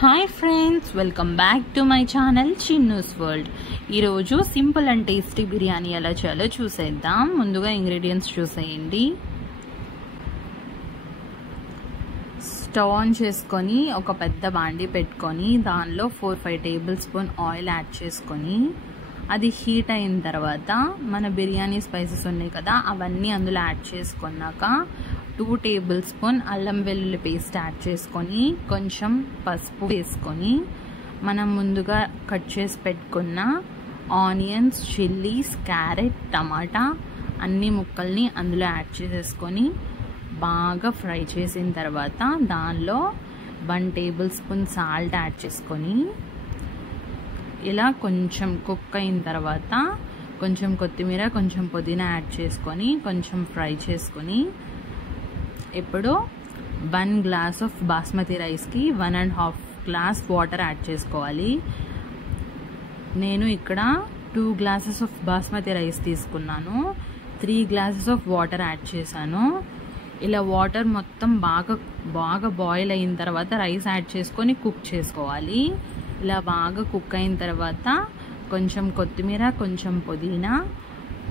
Hi friends, welcome back to my channel Chinnu's world. ఈరోజు simple and tasty biryani ఎలా చేయాలో చూసేద్దాం. ముందుగా ఇంగ్రీడియంట్స్ చూసేయండి. స్టవ్ ఆన్ చేసుకొని ఒక పెద్ద బాండీ పెట్టుకొని దానిలో 4-5 టేబుల్ స్పూన్ ఆయిల్ యాడ్ చేసుకొని అది హీట్ అయిన తర్వాత మన బిర్యానీ స్పైసెస్ ఉన్నాయి కదా అవన్నీ అందులో యాడ్ చేసుకున్నాక 2 టేబుల్ స్పూన్ అల్లం వెల్లుల్లి పేస్ట్ యాడ్ చేసుకొని కొంచెం పసుపు వేసుకొని మనం ముందుగా కట్ చేసి పెట్టుకున్న ఆనియన్స్, చిల్లీస్, క్యారెట్, టమాటా అన్ని ముక్కల్ని అందులో యాడ్ చేసేసుకొని బాగా ఫ్రై చేసిన తర్వాత దానిలో 1 టేబుల్ స్పూన్ సాల్ట్ యాడ్ చేసుకొని ఇలా కొంచెం కుక్ అయిన తర్వాత కొంచెం కొత్తిమీర, కొంచెం పుదీనా యాడ్ చేసుకొని కొంచెం ఫ్రై చేసుకొని ఇప్పుడు 1 గ్లాస్ ఆఫ్ బాస్మతి రైస్కి 1.5 గ్లాస్ వాటర్ యాడ్ చేసుకోవాలి. నేను ఇక్కడ 2 గ్లాసెస్ ఆఫ్ బాస్మతి రైస్ తీసుకున్నాను, 3 గ్లాసెస్ ఆఫ్ వాటర్ యాడ్ చేశాను. ఇలా వాటర్ మొత్తం బాగా బాయిల్ అయిన తర్వాత రైస్ యాడ్ చేసుకొని కుక్ చేసుకోవాలి. ఇలా బాగా కుక్ అయిన తర్వాత కొంచెం కొత్తిమీర, కొంచెం పుదీనా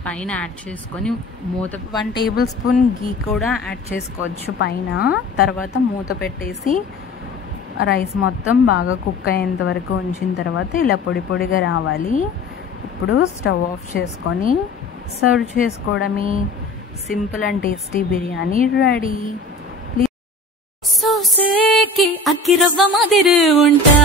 పైన యాడ్ చేసుకొని మూత 1 టేబుల్ స్పూన్ గీ కూడా యాడ్ చేసుకోవచ్చు పైన. తర్వాత మూత పెట్టేసి రైస్ మొత్తం బాగా కుక్ అయ్యేంత వరకు ఉంచిన తర్వాత ఇలా పొడి పొడిగా రావాలి. ఇప్పుడు స్టవ్ ఆఫ్ చేసుకొని సర్వ్ చేసుకోవడమే. Simple and tasty biryani ready. సోసేకి అక్కిరవ్వ మాదిరి ఉంటా.